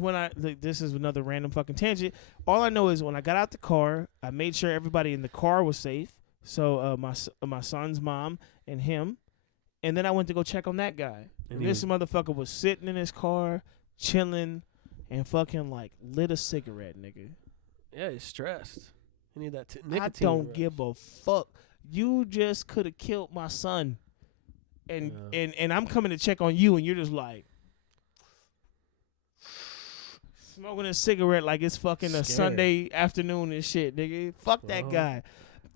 this is another random fucking tangent. All I know is when I got out the car, I made sure everybody in the car was safe. So my son's mom and him, and then I went to go check on that guy. And And he this was- motherfucker was sitting in his car, chilling, and fucking like lit a cigarette, nigga. Yeah, he's stressed. He need that nicotine. I don't rush. give a fuck. You just could have killed my son, and Yeah. and I'm coming to check on you, and you're just like smoking a cigarette like it's fucking a Scared. Sunday afternoon and shit, nigga. Fuck that Well, guy.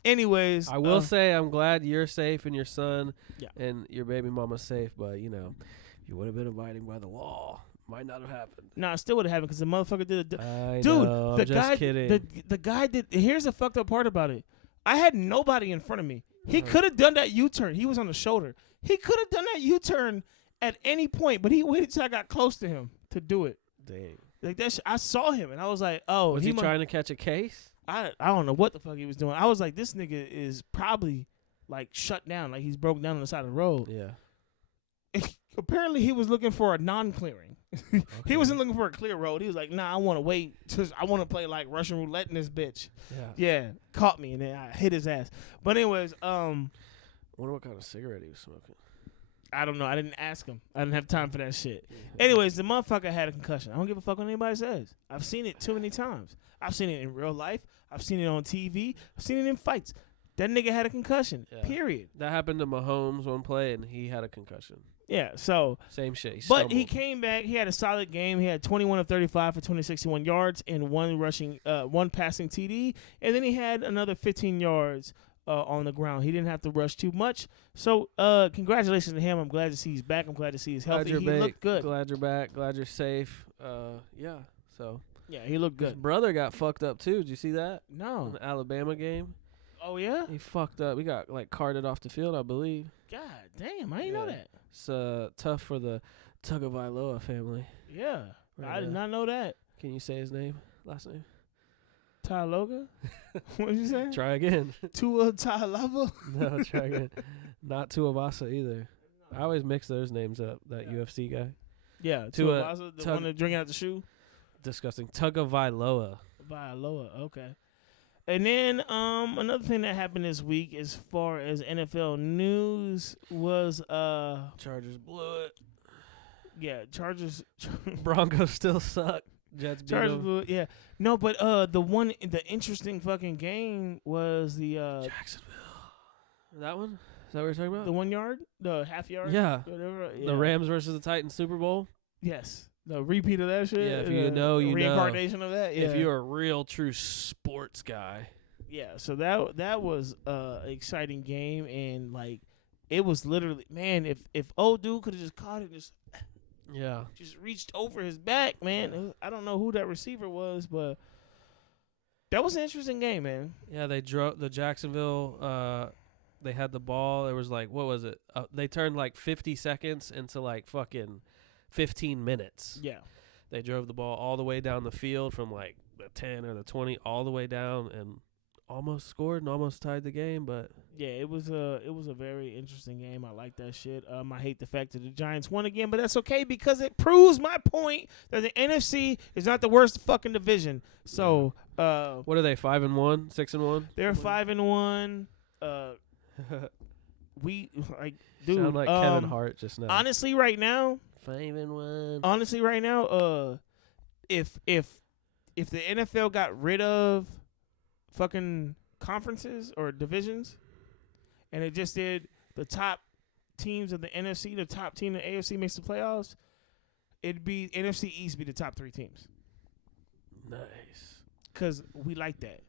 Anyways, I will say I'm glad you're safe and your son Yeah. and your baby mama's safe, but you know, if you would have been abiding by the law, Might not have happened. Nah, it still would have happened because the motherfucker did it. I Dude, know, the I'm just guy, kidding. the guy did. Here's the fucked up part about it. I had nobody in front of me. He Uh-huh. could have done that U-turn. He was on the shoulder. He could have done that U-turn at any point, but he waited till I got close to him to do it. Dang. Like that, I saw him and I was like, "Oh, Was he mu- trying to catch a case? I don't know what the fuck he was doing. I was like, this nigga is probably like shut down, like he's broken down on the side of the road. Yeah. Apparently, he was looking for a non-clearing. He Okay. wasn't looking for a clear road. He was like, "Nah, I want to wait. I want to play like Russian roulette in this bitch." Yeah. Yeah, caught me and then I hit his ass. But anyways, Wonder what kind of cigarette he was smoking. I don't know. I didn't ask him. I didn't have time for that shit. Mm-hmm. Anyways, the motherfucker had a concussion. I don't give a fuck what anybody says. I've seen it too many times. I've seen it in real life. I've seen it on TV. I've seen it in fights. That nigga had a concussion. Yeah. Period. That happened to Mahomes one play, and he had a concussion. Yeah. So, Same shit. He but he stumbled. came back. He had a solid game. He had 21 of 35 for 261 yards and one passing TD, and then he had another 15 yards on the ground. He didn't have to rush too much. So, congratulations to him. I'm glad to see he's back. I'm glad to see he's healthy. Glad He you're looked good. Glad you're back. Glad you're safe. Yeah. So Yeah, he looked his good. brother got fucked up too. Did you see that? In No. the Alabama game, Oh yeah. he fucked up. He got like carted off the field, I believe. God damn, I didn't know Yeah. that. It's tough for the Tagovailoa family. Yeah, Right, I did not know that. Can you say his name? Last name? Ty Loga? What did you say? Try again. Tua Tagovailoa? No, try again. Not Tuivasa either. I always mix those names up. That Yeah. UFC guy. Yeah, Tua Tagovailoa, the Tug- one that drink out the shoe. Disgusting. Tagovailoa. Vailoa, okay. And then another thing that happened this week as far as NFL news was Chargers blew it. Chargers Broncos still suck. Jets beat Chargers them. blew it, yeah. No, but the interesting fucking game was the Jacksonville. That one? Is that what you're talking about? the 1 yard, the half yard, Yeah. whatever. Yeah. The Rams versus the Titans Super Bowl. Yes, the repeat of that shit. Yeah, if the you know, you know. reincarnation of that. Yeah. If you're a real true sports guy. Yeah, so that was an exciting game, and like it was literally, man, if old dude could have just caught it, Yeah. just reached over his back, man. I don't know who that receiver was, but that was an interesting game, man. Yeah, they drove the Jacksonville. They had the ball. There was like, what was it? They turned like 50 seconds into like fucking 15 minutes. Yeah, They drove the ball all the way down the field from like the 10 or the 20 all the way down and almost scored and almost tied the game, but yeah, it was a very interesting game. I like that shit. I hate the fact that the Giants won again, but that's okay because it proves my point that the NFC is not the worst fucking division. So, what are they? 5-1, 6-1? they're 5-1. We like, dude. Sound like Kevin Hart just now. Honestly, right now, 5-1. if the NFL got rid of fucking conferences or divisions, and it just did the top teams of the NFC, the top team of the AFC makes the playoffs, it'd be NFC East be the top 3 teams Nice. because we like that.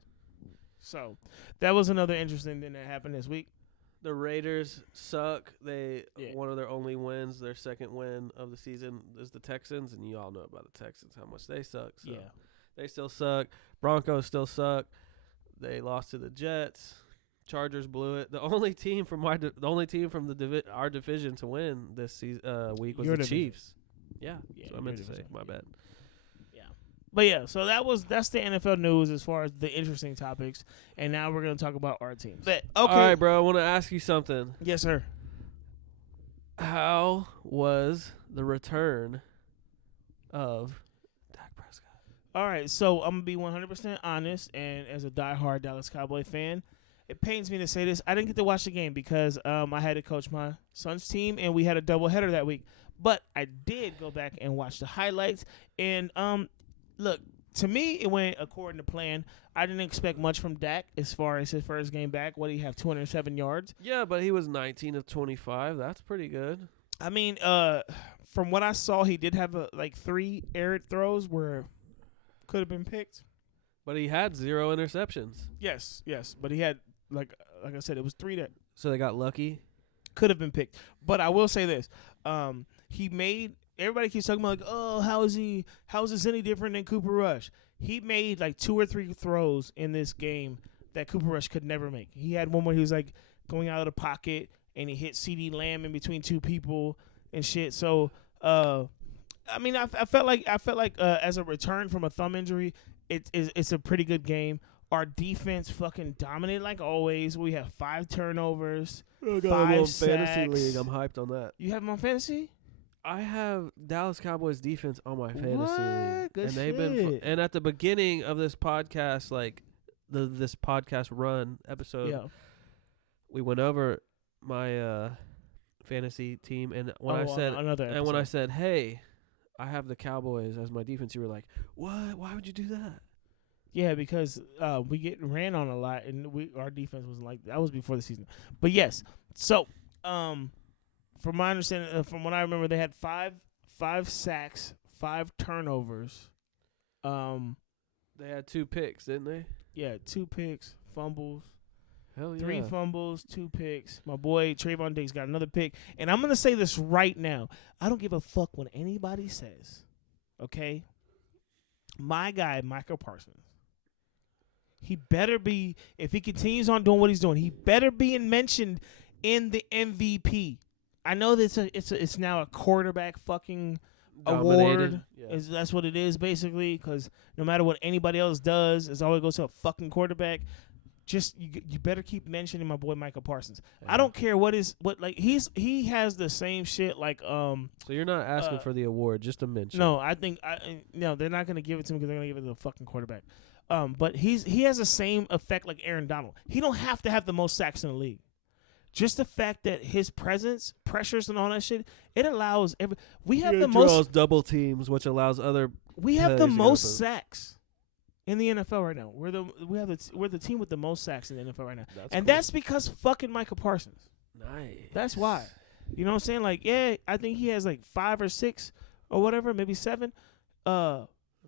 So that was another interesting thing that happened this week. The Raiders suck. They Yeah. one of their only wins, their second win of the season is the Texans, and you all know about the Texans how much they suck. So Yeah. they still suck. Broncos still suck. They lost to the Jets. Chargers blew it. The only team from our our division to win this week was Your the division. Chiefs. Yeah, Yeah, that's what I meant to your say. division. My bad. But yeah, so that's the NFL news as far as the interesting topics, and now we're gonna talk about our teams. Okay. All right, bro. I want to ask you something. Yes, sir. How was the return of Dak Prescott? All right, so I'm gonna be 100% honest, and as a diehard Dallas Cowboy fan, it pains me to say this. I didn't get to watch the game because I had to coach my son's team, and we had a doubleheader that week. But I did go back and watch the highlights, and look, to me, it went according to plan. I didn't expect much from Dak as far as his first game back. What did he have? 207 yards. Yeah, but he was 19 of 25. That's pretty good. I mean, from what I saw, he did have 3 errant throws where could have been picked. But he had 0 interceptions. Yes, but he had like I said, it was 3 that So they got lucky. could have been picked. But I will say this: he made everybody keeps talking about like, oh, how is this any different than Cooper Rush? He made like 2 or 3 throws in this game that Cooper Rush could never make. He had one where he was like going out of the pocket and he hit CeeDee Lamb in between 2 people and shit. So, I mean, I felt like as a return from a thumb injury, it's a pretty good game. Our defense fucking dominated like always. We have 5 turnovers, 5 sacks. Fantasy league. I'm hyped on that. You have them on fantasy? I have Dallas Cowboys defense on my fantasy league, Good and they've shit. been. And at the beginning of this podcast, like this podcast run episode, Yeah. we went over my fantasy team, and when I said another and when I said, hey, I have the Cowboys as my defense, you were like, what? Why would you do that? Yeah, because we get ran on a lot, and our defense wasn't like that. Was before the season. But yes, so from my understanding, from what I remember, they had 5 sacks, 5 turnovers. They had 2 picks, didn't they? Yeah, 2 picks, fumbles, Hell yeah. 3 fumbles, 2 picks. My boy Trayvon Diggs got another pick, and I'm gonna say this right now. I don't give a fuck what anybody says. Okay, my guy Michael Parsons. He better be, if he continues on doing what he's doing, he better be mentioned in the MVP. I know that it's now a quarterback fucking award. Yeah. That's what it is basically, because no matter what anybody else does, it always goes to a fucking quarterback. Just you better keep mentioning my boy Michael Parsons. Yeah. I don't care what like he has the same shit like So you're not asking for the award, just a mention. No, I think no, they're not gonna give it to him because they're gonna give it to the fucking quarterback. But he has the same effect like Aaron Donald. He don't have to have the most sacks in the league. Just the fact that his presence, pressures, and all that shit, it allows we have the draws most double teams, which allows other. we have the players to go most for- sacks in the NFL right now. We're the team with the most sacks in the NFL right now, and cool. that's because fucking Michael Parsons. Nice. That's why. You know what I'm saying? Like, yeah, I think he has like 5 or 6 or whatever, maybe 7.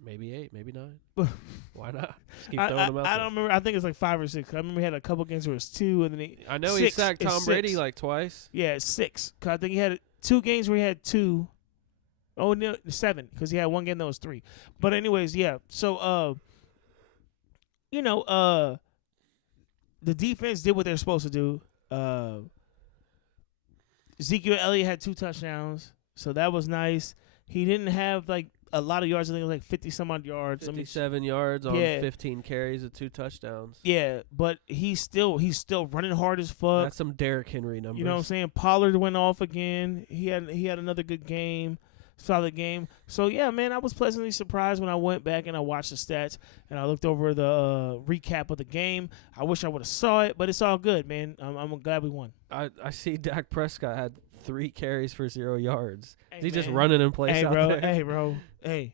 Maybe 8, maybe 9. Why not? Just keep throwing them out I there. don't remember. I think it's like 5 or 6. I remember he had a couple games where it was 2, and then I know 6. he sacked It's Tom Brady 6. like twice. Yeah, it's 6. 'Cause I think he had 2 games where he had 2. Oh no, 7 because he had 1 game that was 3. But anyways, yeah. So the defense did what they're supposed to do. Ezekiel Elliott had 2 touchdowns, so that was nice. He didn't have like a lot of yards. I think it was like 50 some odd yards. 57 yards on Yeah. 15 carries and 2 touchdowns. Yeah, but he's still running hard as fuck. That's some Derrick Henry numbers. You know what I'm saying? Pollard went off again. He had another good game, solid game. So yeah, man, I was pleasantly surprised when I went back and I watched the stats and I looked over the recap of the game. I wish I would have saw it, but it's all good, man. I'm glad we won. I see Dak Prescott had 3 carries for 0 yards. Hey, Is he just man. running in place Hey, out bro. there? Hey, bro. Hey.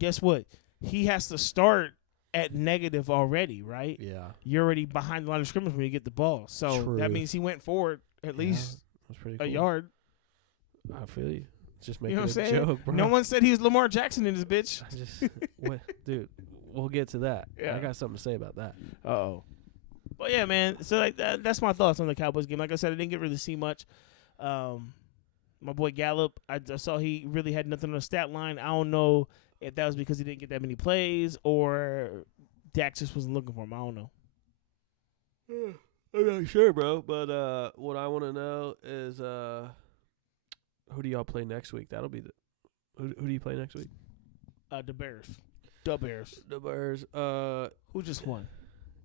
Guess what? He has to start at negative already, right? Yeah. You're already behind the line of scrimmage when you get the ball. So True. that means he went forward at least That's pretty a cool. yard. I feel you. It's just You making know what I'm a saying? joke, bro. No one said he was Lamar Jackson in this bitch. I just, dude, we'll get to that. Yeah. I got something to say about that. Uh-oh. But yeah, man. So like that's my thoughts on the Cowboys game. Like I said, I didn't get really see much. My boy Gallup, I saw he really had nothing on the stat line. I don't know if that was because he didn't get that many plays or Dak just wasn't looking for him. I don't know. I'm not sure, bro. But what I want to know is who do y'all play next week? That'll be the who do you play next week? The Bears. The Bears. The Bears. Who just won?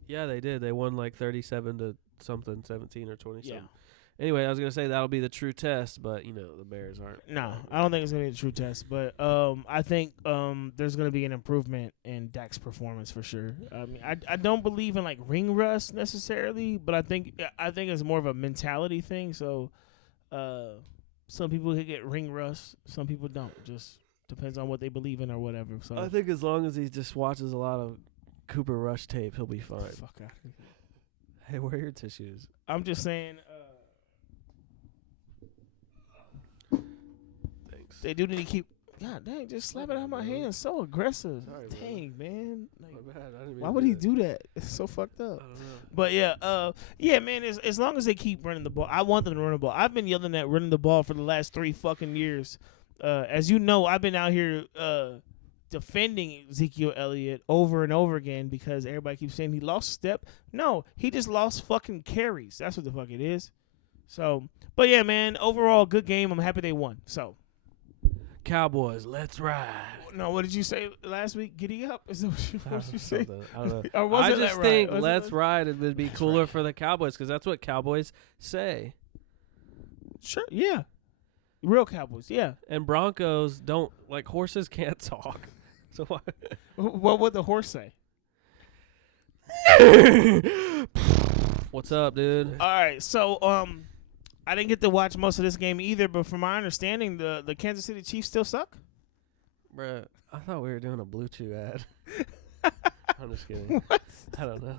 Yeah, they did. They won like 37 to something, 17 or 20 Yeah. something. Anyway, I was gonna say that'll be the true test, but the Bears aren't. No, I don't think it's gonna be a true test, but I think there's gonna be an improvement in Dak's performance for sure. I mean, I don't believe in like ring rust necessarily, but I think it's more of a mentality thing. So, some people can get ring rust, some people don't. Just depends on what they believe in or whatever. So I think as long as he just watches a lot of Cooper Rush tape, he'll be fine. fuck out. Hey, where are your tissues? I'm just saying. Thanks. They do need to keep. God dang, just slap it out of my hand. So aggressive. Sorry, bro. Dang, man. Like, My bad. I didn't mean why to would he that. do that? It's so fucked up. I don't know. But yeah, man. As long as they keep running the ball, I want them to run the ball. I've been yelling at running the ball for the last 3 fucking years, as you know, I've been out here defending Ezekiel Elliott over and over again because everybody keeps saying he lost step. No, he just lost fucking carries. That's what the fuck it is. So, but yeah, man, overall good game. I'm happy they won. So, Cowboys, let's ride. no, what did you say last week? Giddy up? Is that what you say? I don't know. Or was I it just Let think Ride? Was it let's ride it would be Let's cooler Ride. for the Cowboys because that's what Cowboys say. Sure, yeah. Real Cowboys, yeah. And Broncos don't like horses can't talk. So why? What would the horse say? What's up, dude? All right, so I didn't get to watch most of this game either, but from my understanding, the Kansas City Chiefs still suck. Bruh, I thought we were doing a Blue Chew ad. I'm just kidding. What? I don't know.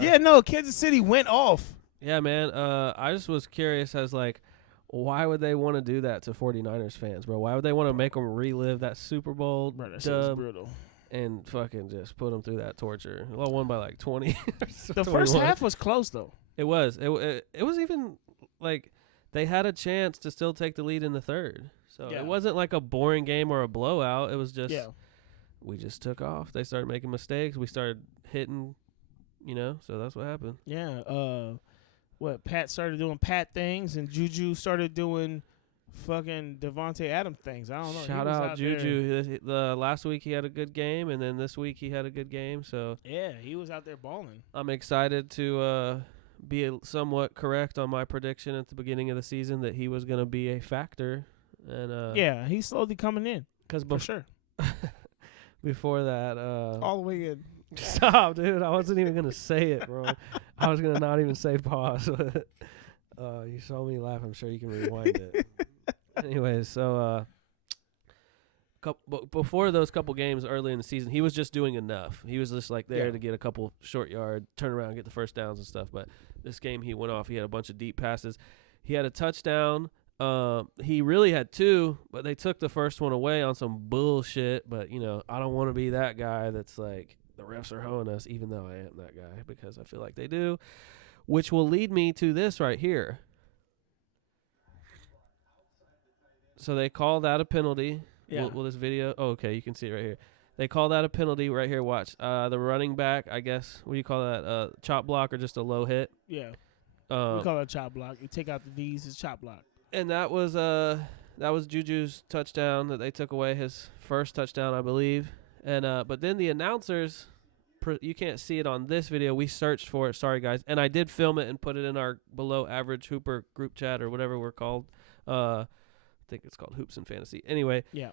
Yeah, no, Kansas City went off. Yeah, man. I just was curious as like, why would they want to do that to 49ers fans, bro? Why would they want to make them relive that Super Bowl Bro, that shit was dub brutal. and fucking just put them through that torture? Well, won by like 20. The first 21. half was close though. It was. It was even like they had a chance to still take the lead in the third. So Yeah. it wasn't like a boring game or a blowout. It was just Yeah, we just took off. They started making mistakes. We started hitting, so that's what happened. yeah. What Pat started doing Pat things, and Juju started doing fucking Devontae Adams things. I don't know. He Shout was out there. Juju. The last week he had a good game, and then this week he had a good game. So Yeah, he was out there balling. I'm excited to be somewhat correct on my prediction at the beginning of the season that he was going to be a factor. And Yeah, he's slowly coming in because for sure. before that, All the way in. stop, dude. I wasn't even gonna say it, bro. I was gonna not even say pause. You saw me laugh. I'm sure you can rewind it. Anyways, so before those couple games early in the season, he was just doing enough. He was just like there Yeah. to get a couple short yard, turn around, get the first downs and stuff. But this game, he went off. He had a bunch of deep passes. He had a touchdown. He really had two, but they took the first one away on some bullshit. But I don't want to be that guy that's like the refs are hoeing us, even though I am that guy because I feel like they do. Which will lead me to this right here. So they called out a penalty. Yeah. Will this video? Oh, okay, you can see it right here. They called out a penalty right here. Watch. The running back, I guess. What do you call that? Chop block or just a low hit? Yeah. We call it a chop block. You take out the D's, it's chop block. And that was Juju's touchdown that they took away, his first touchdown, I believe. And but then the announcers, you can't see it on this video. We searched for it. Sorry, guys. And I did film it and put it in our below average Hooper group chat or whatever we're called. I think it's called Hoops and Fantasy. Anyway, Yeah.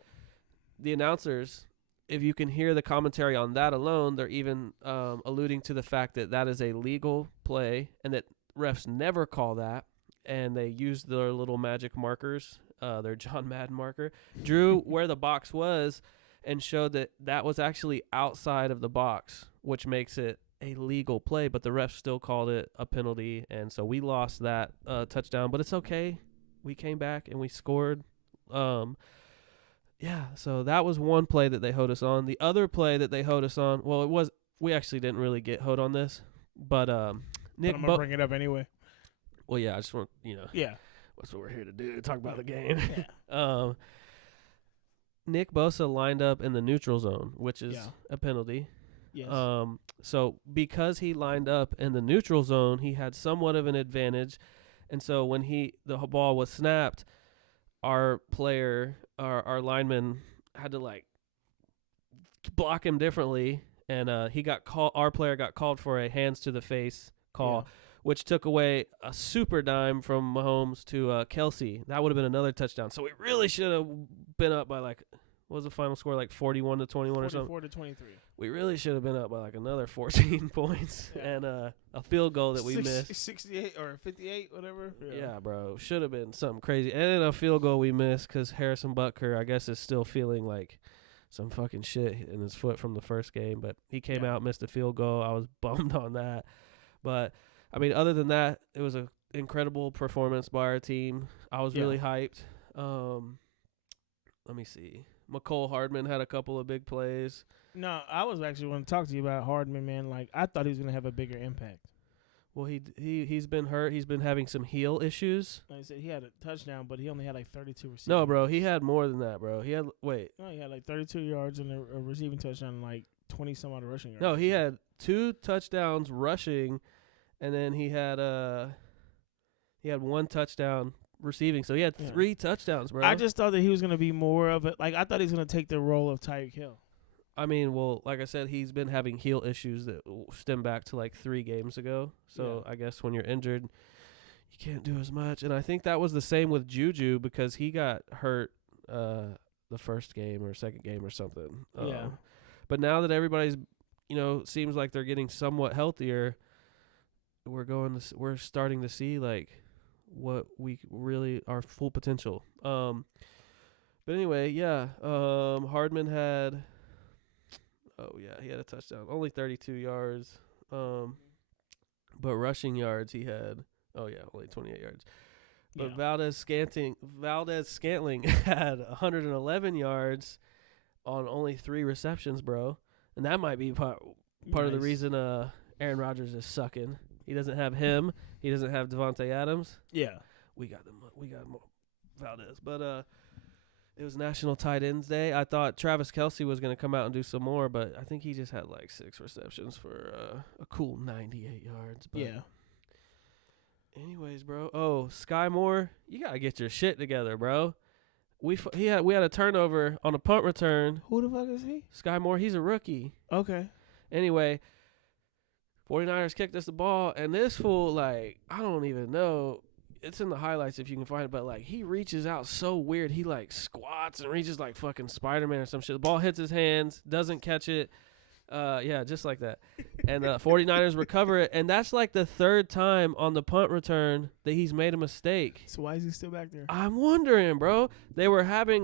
the announcers, if you can hear the commentary on that alone, they're even alluding to the fact that that is a legal play and that refs never call that. And they used their little magic markers, their John Madden marker, drew where the box was and showed that that was actually outside of the box, which makes it a legal play. But the refs still called it a penalty. And so we lost that touchdown. But it's okay. We came back and we scored. Yeah, so that was one play that they hoed us on. The other play that they hoed us on, well, we actually didn't really get hoed on this. But Nick But I'm going to bring it up anyway. Well, yeah, I just want, Yeah. that's what we're here to do, talk about the game. Yeah. Nick Bosa lined up in the neutral zone, which is Yeah. a penalty. Yes. So because he lined up in the neutral zone, he had somewhat of an advantage. And so when the ball was snapped, our player, our lineman had to like block him differently. And our player got called for a hands to the face call. Yeah. Which took away a super dime from Mahomes to Kelsey. That would have been another touchdown. So we really should have been up by what was the final score, like 41-21 or something? 44-23. We really should have been up by like another 14 points Yeah. and a field goal that we missed. 68 or 58, whatever. Yeah, bro. Should have been something crazy. And then a field goal we missed because Harrison Butker, I guess, is still feeling like some fucking shit in his foot from the first game. But he came out, missed a field goal. I was bummed on that. But I mean, other than that, it was an incredible performance by our team. I was really hyped. Let me see. McCole Hardman had a couple of big plays. No, I was actually going to talk to you about Hardman, man. Like, I thought he was going to have a bigger impact. Well, he's been hurt. He's been having some heel issues. Like I said, he had a touchdown, but he only had like 32 receiving. No, bro, he had more than that, bro. He had he had like 32 yards and a receiving touchdown, and like 20 some odd rushing yards. No, he had 2 touchdowns rushing, and then he had 1 touchdown receiving. So he had 3 touchdowns, bro. I just thought that he was gonna be more of it. Like I thought he was gonna take the role of Tyreek Hill. I mean, well, like I said, he's been having heel issues that stem back to like 3 games ago. So I guess when you're injured, you can't do as much. And I think that was the same with Juju because he got hurt the first game or second game or something. Yeah. But now that everybody's, seems like they're getting somewhat healthier, we're starting to see like what we really our full potential. But anyway, yeah. Hardman had. Oh, yeah, he had a touchdown. Only 32 yards. But rushing yards he had, only 28 yards. But Valdez Scantling had 111 yards on only 3 receptions, bro. And that might be part of the reason Aaron Rodgers is sucking. He doesn't have him. He doesn't have Devontae Adams. Yeah. We got Valdez. But it was National Tight Ends Day. I thought Travis Kelce was going to come out and do some more, but I think he just had like 6 receptions for a cool 98 yards. But yeah. Anyways, bro. Oh, Sky Moore, you got to get your shit together, bro. We had a turnover on a punt return. Who the fuck is he? Sky Moore, he's a rookie. Okay. Anyway, 49ers kicked us the ball, and this fool, like, I don't even know. It's in the highlights if you can find it, but, like, he reaches out so weird. He, like, squats and reaches like fucking Spider-Man or some shit. The ball hits his hands, doesn't catch it. Just like that. And 49ers recover it, and that's, like, the 3rd time on the punt return that he's made a mistake. So why is he still back there? I'm wondering, bro. They were having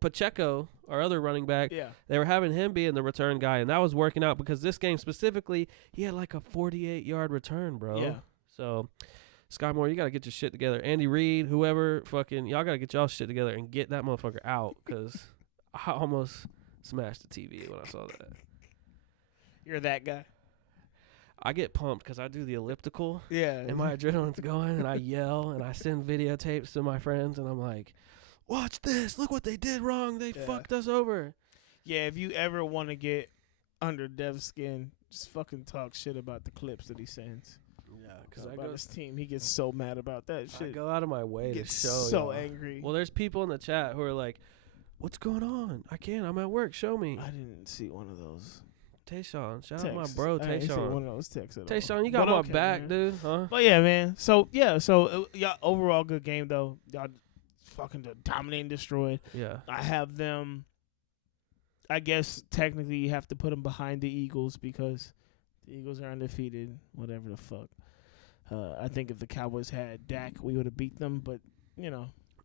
Pacheco, our other running back, they were having him being the return guy, and that was working out because this game specifically, he had, like, a 48-yard return, bro. Yeah. So Sky Moore, you got to get your shit together. Andy Reid, whoever, y'all got to get y'all shit together and get that motherfucker out because I almost smashed the TV when I saw that. You're that guy. I get pumped because I do the elliptical. Yeah. And my adrenaline's going, and I yell, and I send videotapes to my friends, and I'm like, watch this. Look what they did wrong. They fucked us over. Yeah, if you ever want to get under Dev's skin, just fucking talk shit about the clips that he sends. Yeah, because about his team, he gets so mad about that shit. I go out of my way to show so angry. Well, there's people in the chat who are like, "What's going on? I can't. I'm at work. Show me." I didn't see one of those. Tayshawn, shout out my bro I didn't see Tayshawn. one of those texts at all. Tayshawn, you got my back, man. Dude. Huh? But yeah, man. So y'all overall good game though. Y'all fucking dominating, destroyed. Yeah. I have them. I guess technically you have to put them behind the Eagles because the Eagles are undefeated. Whatever the fuck. I think if the Cowboys had Dak, we would have beat them. But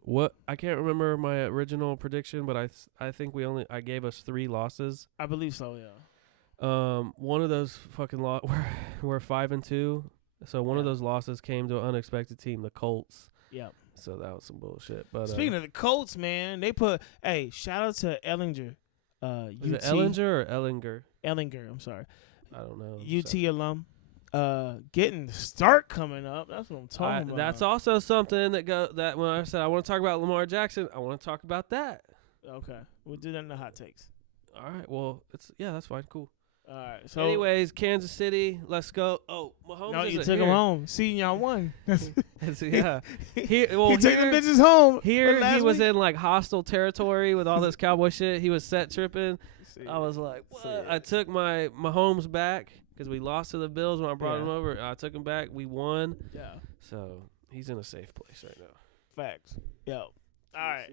what I can't remember my original prediction, but I think I gave us 3 losses. I believe so. Yeah. One of those fucking we're 5-2. So one of those losses came to an unexpected team, the Colts. Yep. So that was some bullshit. But speaking of the Colts, man, they put shout out to Ellinger. Is it Ellinger or Ellinger? Ellinger, I'm sorry. I don't know. UT alum. Getting Stark coming up. That's what I'm talking about. That's also something that when I said I want to talk about Lamar Jackson, I want to talk about that. Okay. We'll do that in the hot takes. All right. Well, that's fine. Cool. All right. So anyways, Kansas City, let's go. Oh, Mahomes. No, you took him home. See, y'all won. Yeah. He took the bitches home. Here he was in like hostile territory with all this cowboy shit. He was set tripping. I was like, what? I took my Mahomes back because we lost to the Bills when I brought him over. I took him back. We won. Yeah. So he's in a safe place right now. Facts. Yo. All right.